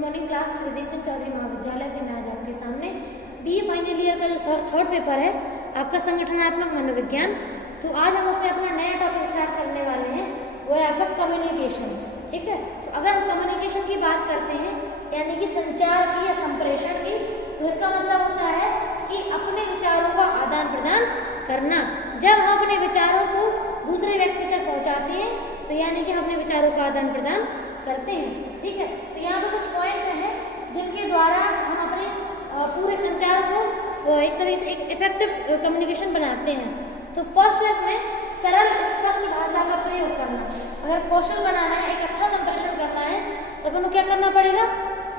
Morning class श्रीदीपचंद Chaudhary महाविद्यालय से मैं आज आपके सामने बीए फाइनल ईयर का जो थर्ड पेपर है आपका संगठनात्मक मनोविज्ञान, तो आज हम उसमें अपना नया टॉपिक स्टार्ट करने वाले हैं, वो है आपका कम्युनिकेशन। ठीक है, तो अगर हम कम्युनिकेशन की बात करते हैं यानी कि संचार की या संप्रेषण की, तो इसका मतलब होता है कि अपने विचारों का आदान प्रदान करना। जब हम अपने विचारों को दूसरे व्यक्ति तक पहुंचाते हैं तो यानी कि हम अपने विचारों का आदान प्रदान करते हैं। ठीक है, तो यहाँ पर कुछ पॉइंट है जिनके द्वारा हम अपने पूरे संचार को एक तरह से एक इफेक्टिव कम्युनिकेशन बनाते हैं। तो फर्स्ट है इसमें सरल स्पष्ट भाषा का प्रयोग करना। अगर क्वेश्चन बनाना है, एक अच्छा संप्रेषण करना है, तो अपन को क्या करना पड़ेगा?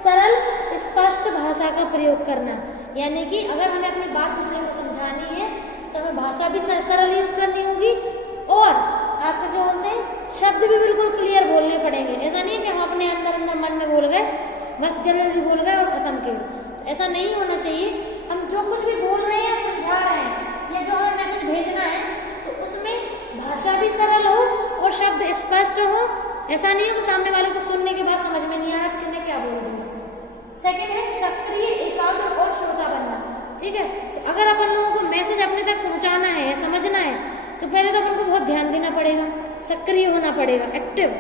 सरल स्पष्ट भाषा का प्रयोग करना। यानी कि अगर हमें अपनी बात दूसरे को समझानी है तो हमें भाषा भी सरल यूज करनी होगी और आपको जो बोलते हैं शब्द भी बिल्कुल क्लियर बोलने पड़ेंगे। ऐसा नहीं है कि हम अपने अंदर मन में बोल गए, बस जल्दी बोल गए और खत्म किए। ऐसा नहीं होना चाहिए। हम जो कुछ भी बोल रहे हैं, समझा रहे हैं या जो हमें मैसेज भेजना है, तो उसमें भाषा भी सरल हो और शब्द स्पष्ट हो। ऐसा नहीं है कि सामने वाले को सुनने के बाद समझ में नहीं आ रहा कि क्या बोल रही है। सेकेंड है सक्रिय, एकाग्र और श्रोता बनना। ठीक है, तो अगर अपन लोगों को मैसेज अपने तक पहुंचाना है या समझना है तो पहले तो अपन को बहुत ध्यान देना पड़ेगा, सक्रिय होना पड़ेगा, एक्टिव।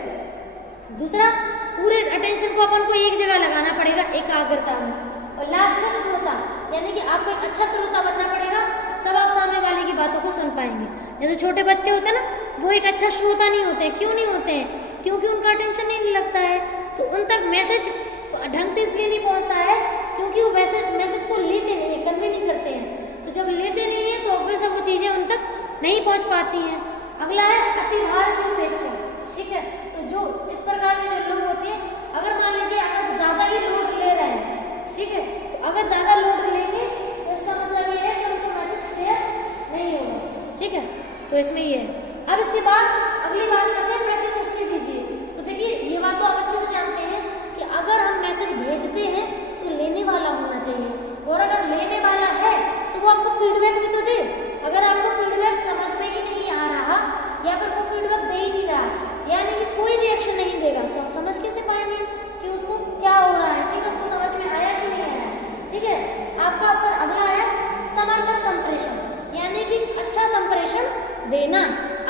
दूसरा, पूरे अटेंशन को अपन को एक जगह लगाना पड़ेगा, एकाग्रता में। और लास्ट है श्रोता, यानी कि आपको एक अच्छा श्रोता बनना पड़ेगा, तब आप सामने वाले की बातों को सुन पाएंगे। जैसे छोटे बच्चे होते हैं ना, वो एक अच्छा श्रोता नहीं होते हैं। क्यों नहीं होते हैं? क्योंकि उनका अटेंशन नहीं लगता है, तो उन तक मैसेज ढंग से इसलिए नहीं पहुंचता है क्योंकि वो मैसेज को लेते नहीं है, कन्वे नहीं करते हैं। तो जब लेते नहीं है तो ऑब्वियस वो चीजें उन तक नहीं पहुंच पाती हैं। अगला है अतिभार की उपेक्षा। ठीक है, तो जो इस प्रकार के जो लोग होते हैं, अगर मान लीजिए अगर ज्यादा ही लोड ले रहे हैं, ठीक है, तो अगर ज्यादा लोड लेंगे तो इसका मतलब ये है कि उनको मैसेज क्लियर नहीं होगा। ठीक है, तो इसमें ये है। अब इसके बाद अगली बात करते हैं प्रतिपुष्टि दीजिए। तो देखिए, ये बात तो आप अच्छे से जानते हैं कि अगर हम मैसेज भेजते हैं तो लेने वाला होना चाहिए, और अगर लेने वाला है तो वो आपको फीडबैक भी तो दे। अगर आपको फीडबैक समझ में ही नहीं आ रहा या फिर वो फीडबैक दे ही नहीं रहा, यानी कि कोई रिएक्शन नहीं देगा, तो हम समझ कैसे पाएंगे कि उसको क्या हो रहा है? ठीक है, उसको समझ में आया कि नहीं आया? ठीक है, आपका फिर अगला है समर्थक संप्रेषण, यानी कि अच्छा संप्रेषण देना।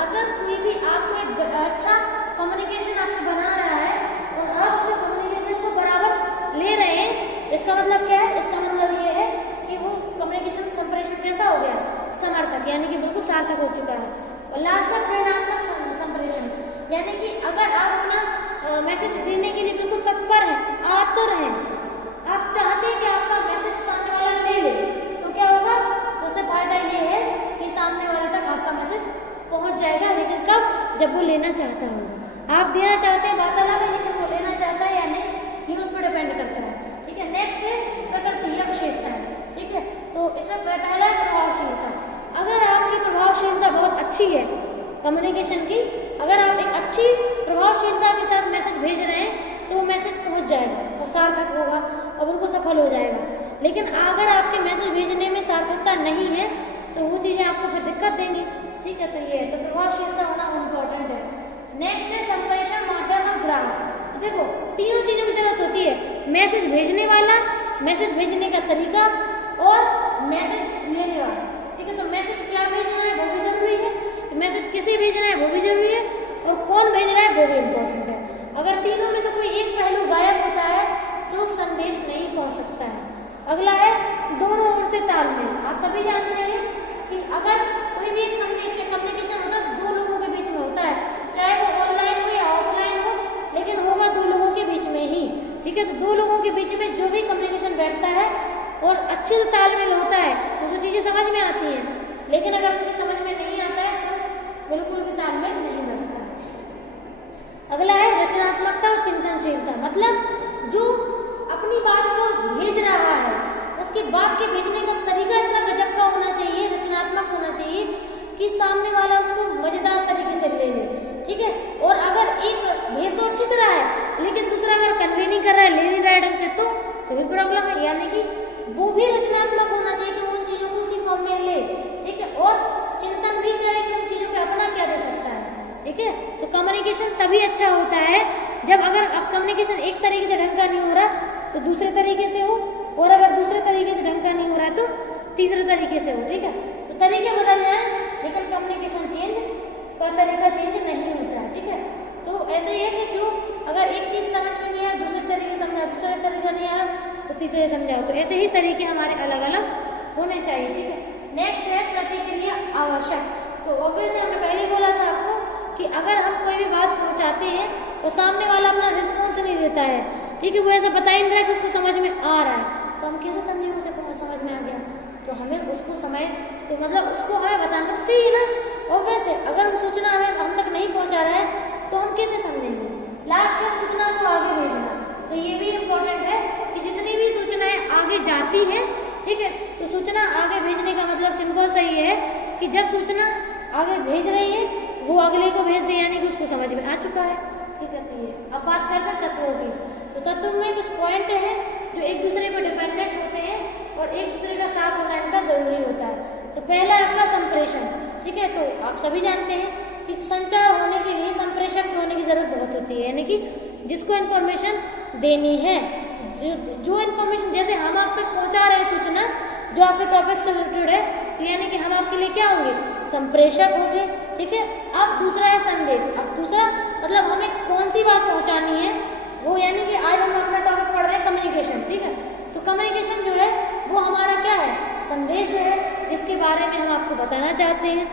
अगर कोई भी आपको एक अच्छा कम्युनिकेशन आपसे बना रहा है और आप उसके कम्युनिकेशन को बराबर ले रहे हैं, इसका मतलब क्या है? इसका मतलब ये है कि वो कम्युनिकेशन संप्रेषण कैसा हो गया? समर्थक, यानी कि बिल्कुल सार्थक हो चुका है। और लास्ट है प्रेरणात्मक संप्रेषण, यानी कि अगर आप अपना मैसेज देने के लिए बिल्कुल तत्पर हैं, आतुर हैं, आप चाहते हैं कि आपका मैसेज सामने वाला ले ले, तो क्या होगा? तो उससे फायदा ये है कि सामने वाले तक आपका मैसेज पहुंच जाएगा। लेकिन कब? जब वो लेना चाहता होगा। आप देना चाहते हैं, बात अलग है, लेकिन वो लेना चाहता है या नहीं, ये उस पर डिपेंड करता है। ठीक है, नेक्स्ट है प्रकृति या विशेषताएं। ठीक है, तो इसमें पहला है प्रभावशीलता। अगर आपकी प्रभावशीलता बहुत अच्छी है कम्युनिकेशन की, अगर आप एक अच्छी प्रभावशीलता के साथ मैसेज भेज रहे हैं तो वो मैसेज पहुंच जाएगा और सार्थक होगा और उनको सफल हो जाएगा। लेकिन अगर आपके मैसेज भेजने में सार्थकता नहीं है तो वो चीज़ें आपको फिर दिक्कत देंगी। ठीक है, तो ये है, तो प्रभावशीलता होना इम्पोर्टेंट है। नेक्स्ट है संप्रेषण माध्यम और ग्राहक। तो देखो, तीनों चीज़ों की जरूरत होती है, मैसेज भेजने वाला, मैसेज भेजने का तरीका और मैसेज लेने वाला। ठीक है, तो मैसेज क्या भेजना है वो भी जरूरी है, मैसेज किसे भेजना है वो भी जरूरी है, और कौन भेज रहा है वो भी इम्पोर्टेंट है। अगर तीनों में से कोई एक पहलू गायब होता है तो संदेश नहीं पहुंच सकता है। अगला है दोनों ओर से तालमेल। आप सभी जानते हैं कि अगर कोई भी एक संदेश या कम्युनिकेशन होता है दो लोगों के बीच में होता है, चाहे वो ऑनलाइन हो या ऑफलाइन हो, लेकिन होगा दो लोगों के बीच में ही। ठीक है, तो दो लोगों के बीच में जो भी कम्युनिकेशन बैठता है और अच्छे से तालमेल होता है तो जो चीज़ें समझ में आती हैं, लेकिन अगर अच्छी समझ में नहीं आता है तो बिल्कुल भी तालमेल नहीं बैठता। अगला है रचनात्मकता और चिंतनशीलता। मतलब जो अपनी बात को भेज रहा है उसकी बात के भेजने का तरीका इतना गजब का होना चाहिए, रचनात्मक होना चाहिए कि सामने वाला उसको मजेदार तरीके से ले ले। ठीक है, और अगर एक भेज तो अच्छी तरह है लेकिन दूसरा अगर कन्वे नहीं कर रहा है, ले नहीं रहा है ढंग से, तो भी प्रॉब्लम है। यानी कि वो भी रचनात्मक होना चाहिए कि उन चीजों को उसी फॉर्म में ले। ठीक है, और चिंतन भी करे कि उन चीजों पे अपना क्या दे सकता है। ठीक है, तो कम्युनिकेशन तभी अच्छा होता है जब अगर अब कम्युनिकेशन एक तरीके से ढंग का नहीं हो रहा तो दूसरे तरीके से हो, और अगर दूसरे तरीके से ढंग का नहीं हो रहा है तो तीसरे तरीके से हो, ठीक है। तो तरीके बदल जाए लेकिन कम्युनिकेशन चेंज का तरीका चेंज नहीं होता है, ठीक है। तो ऐसे ही है कि जो अगर एक चीज समझ में नहीं आया दूसरे तरीके समझा, दूसरे तरीका नहीं आया तो तीसरे समझाओ, तो ऐसे ही तरीके हमारे अलग अलग होने चाहिए, ठीक है। नेक्स्ट है प्रतिक्रिया आवश्यक। तो ऑब्वियसली हमने पहले ही बोला था आपको कि अगर हम कोई भी बात पहुंचाते हैं और सामने वाला अपना रिस्पॉन्स नहीं देता है, ठीक है, वो ऐसा बता ही नहीं रहा है कि उसको समझ में आ रहा है, तो हम कैसे समझेंगे उसे समझ में आ गया। तो हमें उसको समय तो मतलब उसको हमें बताना तो चाहिए ना। और वैसे अगर वो सूचना हमें हम तक नहीं पहुंचा रहा है तो हम कैसे समझेंगे। लास्ट है सूचना को आगे भेजना। तो ये भी इम्पोर्टेंट है कि जितनी भी सूचनाएं आगे जाती हैं, ठीक है, तो सूचना आगे भेजने का मतलब सिंपल सा ये है कि जब सूचना आगे भेज रही है वो अगले को भेज दे, यानी कि उसको समझ में आ चुका है, ठीक है। तो ये अब बात करते हैं तत्वों की। तो तत्व में कुछ पॉइंट हैं जो एक दूसरे पर डिपेंडेंट होते हैं और एक दूसरे का साथ होना इनका जरूरी होता है। तो पहला है आपका संप्रेषण, ठीक है। तो आप सभी जानते हैं कि संचार होने के लिए संप्रेषक के होने की जरूरत बहुत होती है, यानी कि जिसको इन्फॉर्मेशन देनी है, जो इन्फॉर्मेशन जैसे हम आप तक पहुंचा रहे हैं सूचना जो आपके टॉपिक से रिलेटेड है, तो यानी कि हम आपके लिए क्या होंगे, संप्रेषक होंगे, ठीक है। अब दूसरा है संदेश। अब दूसरा मतलब हमें कौन सी बात पहुंचानी है वो, यानी कि आज हम अपना टॉपिक पढ़ रहे हैं कम्युनिकेशन, ठीक है। तो कम्युनिकेशन जो है वो हमारा क्या है, संदेश है जिसके बारे में हम आपको बताना चाहते हैं,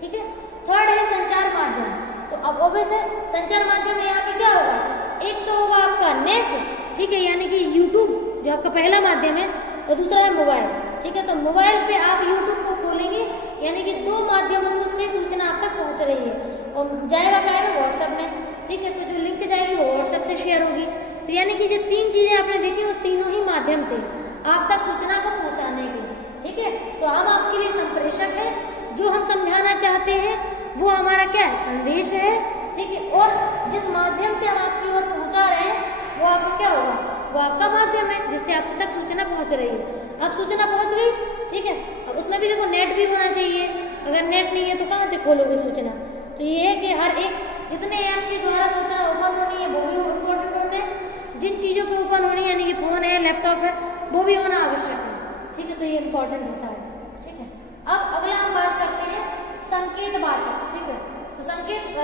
ठीक है। थर्ड है संचार माध्यम। तो अब ऑब्वियस है संचार माध्यम में यहाँ पे क्या होगा, एक तो होगा आपका नेट, ठीक है, यानी कि यूट्यूब जो आपका पहला माध्यम है, और दूसरा है मोबाइल, ठीक है। तो मोबाइल पे आप यूट्यूब को खोलेंगे यानी कि दो माध्यमों से सूचना आप तक पहुंच रही है और जाएगा क्या है व्हाट्सएप में, ठीक है। तो जो लिंक जाएगी वो व्हाट्सएप से शेयर होगी। तो यानी कि जो तीन चीजें आपने देखी वो तीनों ही माध्यम थे आप तक सूचना को पहुंचाने के, ठीक है। तो हम आपके लिए संप्रेषक है, जो हम समझाना चाहते हैं वो हमारा क्या है, संदेश है, ठीक है। और जिस माध्यम से हम आपकी ओर पहुंचा रहे हैं वो आपका क्या होगा, वो आपका माध्यम है जिससे आप तक सूचना पहुंच रही है। अब सूचना पहुंच गई, ठीक है। अब उसमें भी देखो नेट भी होना चाहिए, अगर नेट नहीं है तो कहाँ से खोलोगे सूचना। तो ये है कि हर एक जितने ऐप के द्वारा सूचना ओपन होनी है वो भी इम्पोर्टेंट होने हैं, जिन चीज़ों पे ओपन होनी है यानी कि फोन है, लैपटॉप है, वो भी होना आवश्यक है, ठीक है। तो ये इम्पोर्टेंट होता है, ठीक है। अब अगला हम बात करते हैं संकेतवाचक, ठीक है। तो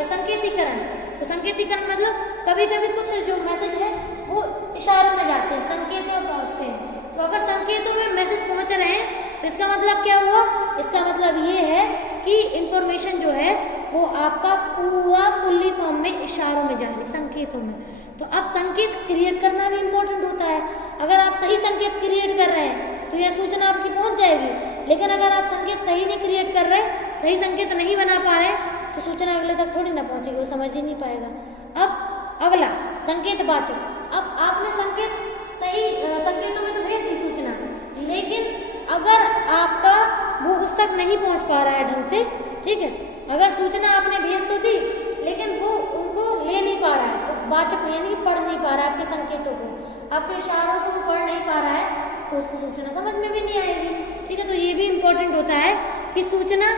संकेतीकरण। तो संकेतीकरण मतलब कभी कभी कुछ जो मैसेज है वो इशारों में जाते हैं, संकेत में पहुंचते हैं। तो अगर संकेतों में मैसेज पहुंच रहे हैं तो इसका मतलब क्या हुआ, इसका मतलब ये है कि इंफॉर्मेशन जो है वो आपका पूरा फुल्ली फॉर्म में इशारों में जा रही है, संकेतों में। तो अब संकेत क्रिएट करना भी इम्पोर्टेंट होता है। अगर आप सही संकेत क्रिएट कर रहे हैं तो यह सूचना आपकी पहुंच जाएगी, लेकिन अगर आप संकेत सही नहीं क्रिएट कर रहे, सही संकेत नहीं बना पा रहे, तो सूचना अगले तक थोड़ी ना पहुंचेगी, वो समझ ही नहीं पाएगा। अब अगला संकेतवाचक। अब आपने संकेत सही संकेतों में तो भेज दी सूचना, लेकिन अगर आपका वो उस तक नहीं पहुंच पा रहा है ढंग से, ठीक है। अगर सूचना आपने भेज तो दी लेकिन वो उनको ले नहीं पा रहा है, तो वाचक यानी पढ़ नहीं पा रहा है आपके संकेतों को, आपके इशारों को वो पढ़ नहीं पा रहा है, तो उसको सूचना समझ में भी नहीं आएगी, ठीक है। तो ये भी इम्पोर्टेंट होता है कि सूचना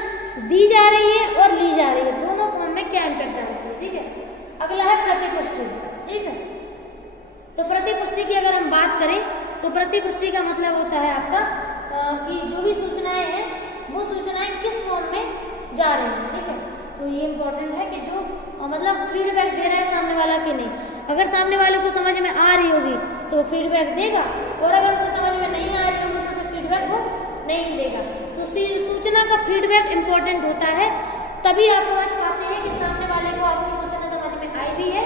दी जा रही है और ली जा रही है, दोनों फॉर्म में क्या इम्पैक्ट डालती है, ठीक है। अगला है प्रतिपुष्टि, ठीक है। तो प्रतिपुष्टि की अगर हम बात करें तो प्रतिपुष्टि का मतलब होता है आपका कि जो भी सूचनाएं हैं वो सूचनाएं किस फॉर्म में जा रही हैं, ठीक है। तो ये इम्पोर्टेंट है कि जो मतलब फीडबैक दे रहा है सामने वाला कि नहीं। अगर सामने वाले को समझ में आ रही होगी तो वो फीडबैक देगा, और अगर उसे समझ में नहीं आ रही होगी तो उसे फीडबैक वो नहीं देगा। तो सूचना का फीडबैक इम्पोर्टेंट होता है, तभी आप समझ पाते हैं कि सामने वाले को आपकी सूचना समझ में आई भी है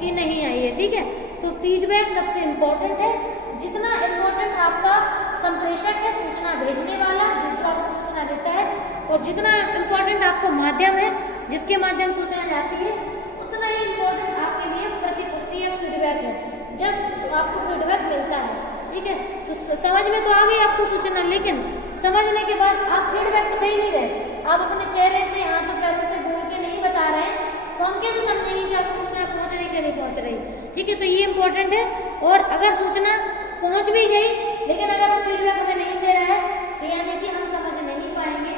कि नहीं आई है, ठीक है। तो फीडबैक सबसे इम्पोर्टेंट है। जितना इम्पोर्टेंट आपका संप्रेषक है, सूचना भेजने वाला जो आपको सूचना देता है, और जितना इम्पोर्टेंट आपको माध्यम है जिसके माध्यम सूचना जाती है, उतना ही इम्पोर्टेंट आपके लिए प्रतिपुष्टि या फीडबैक है, जब आपको फीडबैक मिलता है, ठीक है। तो समझ में तो आ गई आपको सूचना, लेकिन समझने के बाद आप फीडबैक तो दे ही नहीं रहे, आप अपने चेहरे से, हाथों पैरों से बोल के नहीं बता रहे हैं, तो हम कैसे समझेंगे कि आपको सूचना पहुंच रही कि नहीं पहुंच रही, ठीक है। तो ये इम्पोर्टेंट है। और अगर सूचना पहुंच भी गई लेकिन अगर वो फीडबैक हमें नहीं दे रहा है तो यानी कि हम समझ नहीं पाएंगे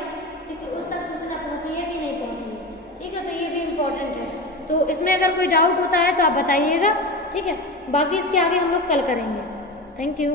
कि उस तक सूचना पहुंची है कि नहीं पहुंची, ठीक है। तो ये भी इम्पोर्टेंट है। तो इसमें अगर कोई डाउट होता है तो आप बताइएगा, ठीक है। बाकी इसके आगे हम लोग कल करेंगे। Thank you.